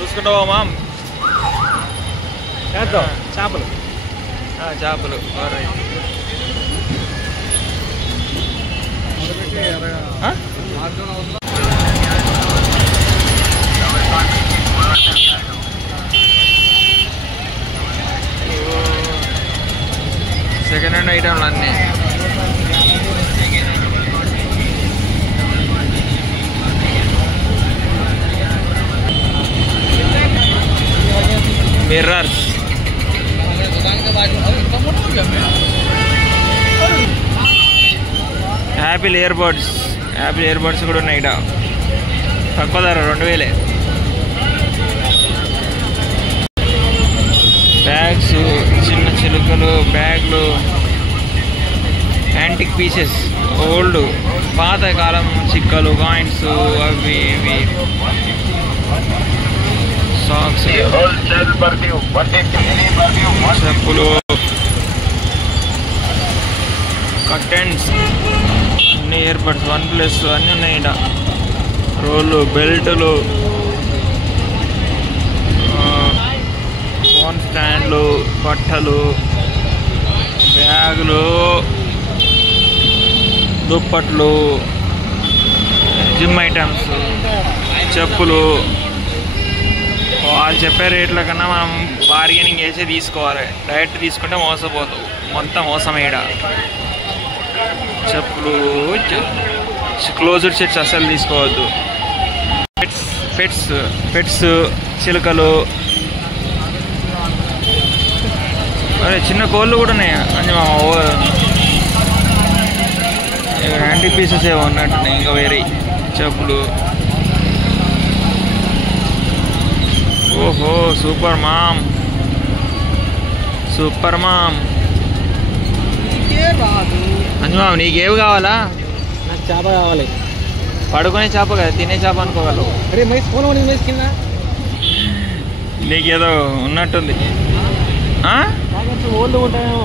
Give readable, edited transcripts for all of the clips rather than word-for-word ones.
చూసుకుంటావా ma'am? చేపలు చేపలు second hand ఐటమ్లు అన్నీ. మిర్రర్స్, యాపిల్ ఇయర్ బడ్స్ కూడా ఉన్నాయి. ఇట తక్కువ ధర 2000. బ్యాగ్స్, చిన్న చిలుకలు, బ్యాగ్లు, యాంటిక్ పీసెస్, ఓల్డ్ పాతకాలం చిక్కలు, కాయిన్స్, అవి ఇవి, సాక్స్, చెప్పులు, కర్టెన్స్, అన్ని ఇయర్ బడ్స్, OnePlus అన్నీ ఉన్నాయి. ఇట రోళ్ళు, బెల్టులు, ఫోన్ స్టాండ్లు, బట్టలు, బ్యాగులు, దుప్పట్లు, జిమ్ ఐటమ్స్, చెప్పులు. వాళ్ళు చెప్పే రేట్ల కన్నా మనం బార్గెనింగ్ చేసి తీసుకోవాలి. డైరెక్ట్ తీసుకుంటే మోసపోతావు, మొత్తం మోసమేడ. చెప్పులు, క్లోజ్డ్ సెట్స్ అస్సలు తీసుకోవద్దు. పెట్స్, చిలుకలు, అరే చిన్న కోళ్ళు కూడా ఉన్నాయి. అని మా యాంటిక్ పీసెస్ ఏమో ఉన్నట్టున్నాయి. ఇంకా వేరే చెప్పులు. ఓహో సూపర్ మామ్. అంజమా నీకేవి కావాలా? నాకు చేప కావాలి. పడుకునే చేప కదా, తినే చేప అనుకోగలవు. అరే మైస్ ఫోన్ కింద నీకేదో ఉన్నట్టుంది. ఓల్డ్ ఉంటాయేమో.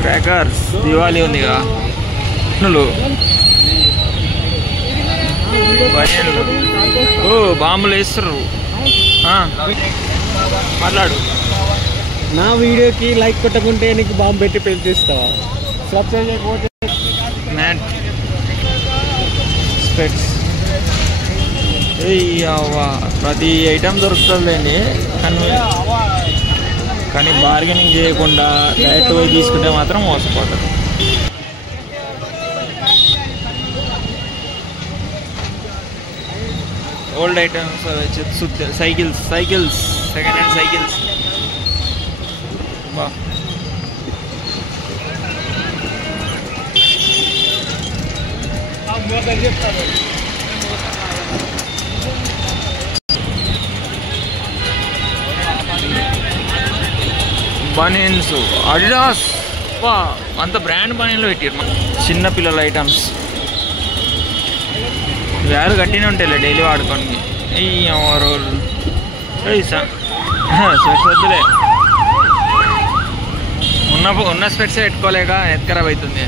క్రాకర్స్, దివాళీ ఉందిగా. బనియన్లు, బాంబులు వేస్తారు. మాట్లాడు. నా వీడియోకి లైక్ కొట్టకుంటే నీకు బాంబు పెట్టి పెంచిస్తావా? సబ్స్క్రైబ్ చేయకపోతే మ్యాట్, స్పెట్స్, ప్రతి ఐటమ్ దొరుకుతుందండి. కానీ బార్గెనింగ్ చేయకుండా డైరెక్ట్ పోయి తీసుకుంటే మాత్రం మోసపోతారు. Old items, cycles, second hand cycles. బా బనియన్స్, అడిడాస్, అంత బ్రాండ్ బనియన్లు పెట్టారు. చిన్న పిల్లల ఐటమ్స్ వేరు గట్టినే ఉంటాయిలే డైలీ వాడుకోండి. రోల్ స్పెట్స్ వద్దులే. ఉన్న స్పెట్సే పెట్టుకోలేక నెట్ ఖరాబ్ అవుతుంది.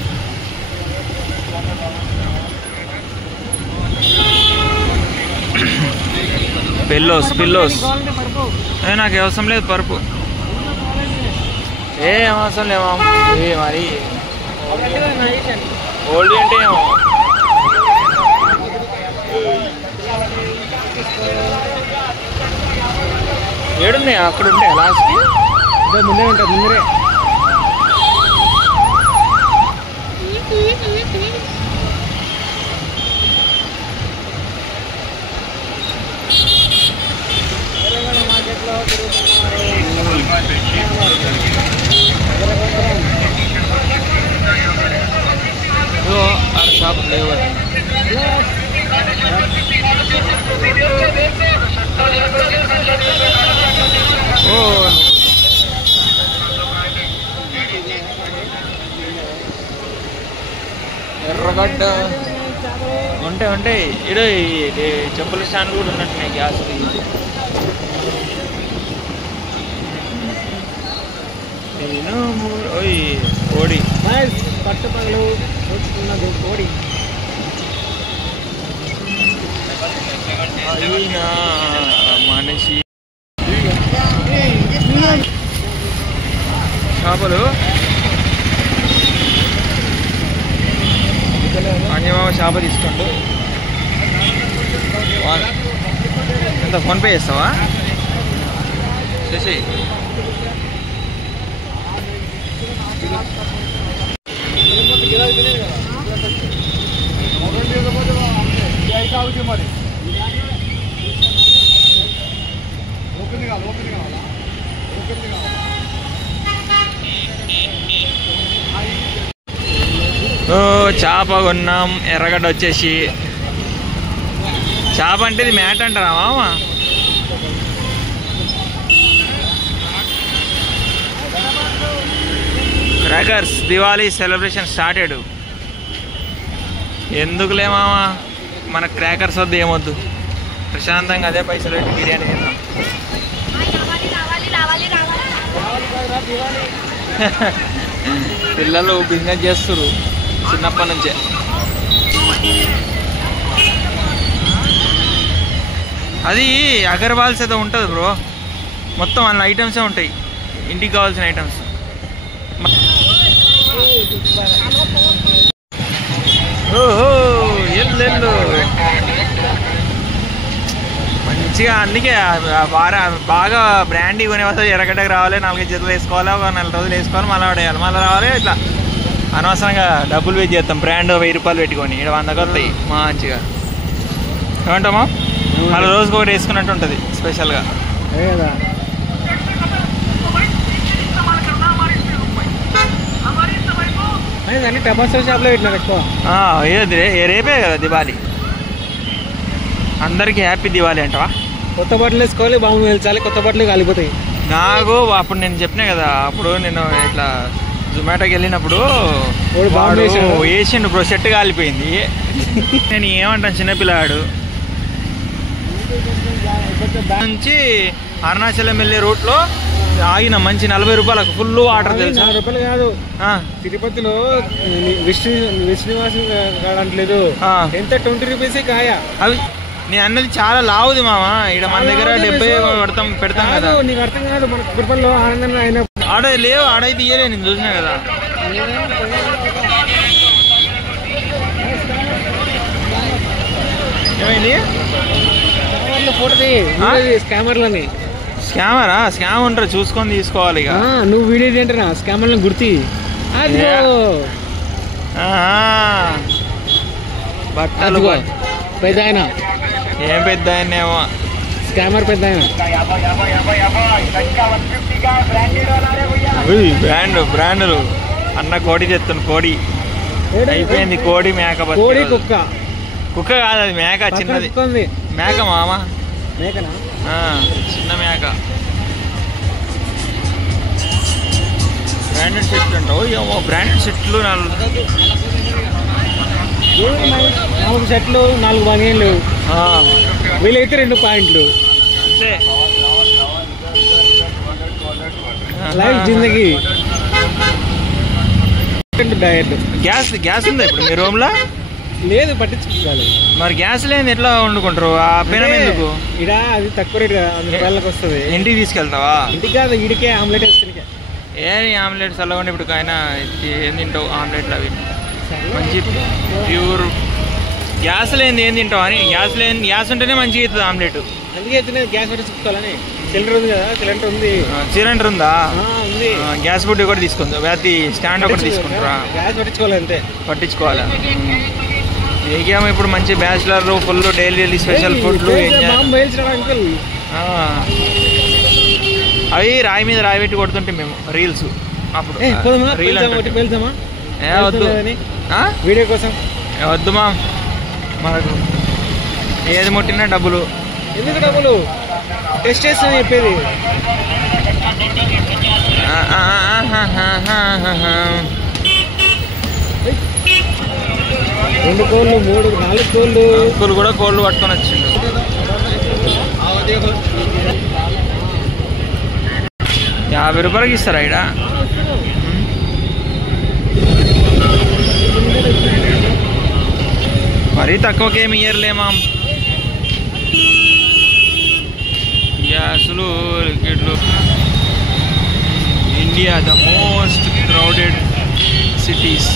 పిల్లోస్ నాకు అవసరం లేదు. పరుపు ఏం అవసరం లేవా? మరి ఓల్డ్ అంటే ఏమో. ఏడున్నాయి అక్కడ ఉంటాయి లాస్ట్కి. ముందే ఉంటాయి. ముందరే షాప్ లేవు. ఎర్రగడ్డ ఉంటాయి. ఇడే చెప్పుల స్టాండ్ కూడా ఉన్నట్టున్నాయి. గ్యాస్ కోడి, పట్టుపగలు కోడి. చేపలు. అంజమామ చేప తీసుకోండు. ఎంత ఫోన్పే చేస్తావా శశి? చేప కొన్నాం. ఎర్రగడ్డ వచ్చేసి చేప అంటే ఇది మ్యాట్ అంటారా మామ? Crackers Diwali celebration started. ఎందుకులే మామ, మన క్రాకర్స్ వద్దు ఏమొద్దు, ప్రశాంతంగా అదే పైసలు పెట్టి బిర్యానీ తిందాం. పిల్లలు బిజినెస్ చేస్తారు చిన్నప్పటి నుంచే. అది అగర్వాల్స్ ఏదో ఉంటుంది బ్రో, మొత్తం అన్ని ఐటమ్సే ఉంటాయి, ఇంటికి కావాల్సిన ఐటమ్స్. ఓహో ఎల్లు మంచిగా. అందుకే బాగా బ్రాండీ కొనే వస్తుంది. ఎర్రగడ్డకు రావాలి, 4-5 జతలు వేసుకోవాలి, ఒక 4 రోజులు వేసుకోవాలి, మళ్ళీ పడేయాలి, మళ్ళీ రావాలి. ఇట్లా అనవసరంగా డబ్బులు వేస్ట్ చేస్తాం. బ్రాండ్ 1000 రూపాయలు పెట్టుకొని ఇక్కడ 100 వస్తాయి మంచిగా. ఏమంటామా? మళ్ళీ రోజుకి ఒకటి వేసుకున్నట్టు ఉంటుంది స్పెషల్గా. టమాటో షాప్లో పెట్టినారు ఎక్కువ. రేపే కదా దివాళీ, అందరికీ హ్యాపీ దివాళీ అంటవా? కొత్త బట్టలు వేసుకోవాలి, బాగుంది వెళ్చాలి, కొత్త బట్టలు కాలిపోతాయి. నాకు అప్పుడు నేను చెప్పినా కదా, అప్పుడు నేను ఇట్లా జొమాటోకి వెళ్ళినప్పుడు వేసిండు బ్రో, షర్ట్ కాలిపోయింది. నేను ఏమంటాను, చిన్నపిల్లాడు నుంచి అరుణాచలం వెళ్ళే రూట్లో ఆగిన మంచి 40 రూపాయలకు ఫుల్ వాటర్. తెలుసు 40 రూపాయలు కాదు, తిరుపతిలో విష్ణువాసం కాడట్లేదు, ఎంత 20 రూపీస్ కాయ. అవి నేను అన్నది చాలా లావుది మామ, ఇక్కడ మన దగ్గర 70 పెడతాం కదా. నీకు అర్థం కాదు, మన తిరుపతిలో ఆనందంగా అయినా ఆడ లేవు, ఆడైతే ఇయ్యలే, నేను చూసినా కదా. ఏమైంది? స్కామర్లని. స్కామ్ ఉంటారు, చూసుకొని తీసుకోవాలి. ఇక నువ్వు వీడియో ఏంటరా స్కామర్లను గుర్తి. బట్టలు పెద్ద ఆయన, ఏం పెద్ద ఆయనేమో స్కామర్ పెద్ద ఆయన. బ్రాండ్లు అన్న కోడి తెస్తుంది. కోడి అయిపోయింది, కోడి మేక. కోడి కుక్క, కుక్క కాదు అది, మేక చిన్నది మేక మామ. మేకనా? చిన్న మేక. బ్రాండెడ్ షర్ట్లు అంటావు ఏమో, బ్రాండెడ్ షర్ట్లు 4 షర్ట్లు, 4 బనీన్లు, వీలైతే 2 ప్యాంట్లు. అంతే. లైఫ్ జిందగీ. డయట్. గ్యాస్ ఉందా ఇప్పుడు మీ రూమ్లో? లేదు, పట్టించుకోవాలి. మరి గ్యాస్ లేని ఎట్లా వండుకుంటారు? ఆ పెనం ఎందుకు? ఇడ అది తక్కువ రేట్ కదా, 100 రూపాయలకు వస్తుంది. ఇంటికి తీసుకెళ్తావా? ఇంటికి కాదు, ఇడికే ఆమ్లెట్ వేస్తుంది. ఆమ్లెట్ చల్లవండి ఇప్పుడు. అయినా ఏం తింటావు ఆమ్లెట్లు? అవి మంచి ప్యూర్ గ్యాస్ లేని ఏం తింటావు అని. గ్యాస్ ఉంటేనే మంచిగా అవుతుంది ఆమ్లెట్. అందుకే గ్యాస్ పట్టించుకోవాలని. సిలిండర్ ఉంది కదా, సిలిండర్ ఉంది. సిలిండర్ ఉందా? ఉంది. గ్యాస్ బుడ్డి ఒకటి తీసుకుందా? అది స్టాండ్ ఒకటి తీసుకుంటారా? గ్యాస్ పట్టించుకోవాలి అంతే. పట్టించుకోవాలా? ఏకేమో ఇప్పుడు మంచి బ్యాచులర్ ఫుల్ డైలీ స్పెషల్ ఫుడ్లు. అవి రాయి మీద రాయి పెట్టి కొడుతుంటే మేము రీల్స్. అప్పుడు వద్దు, వీడియో కోసం వద్దు మా, మనకు ఏది ముట్టినా డబ్బులు. ఎందుకు డబ్బులు? టెస్ట్ చేస్తాను చెప్పేది. రెండు కోళ్ళు, 3, 4 కోళ్ళు. అంకులు కూడా కోళ్ళు పట్టుకొని వచ్చిండు. ₹50 ఇస్తారా ఇక్కడ? మరీ తక్కువకేమి ఇయ్యర్లేమా. గ్యాసులు, లిక్విడ్లు India the most crowded cities.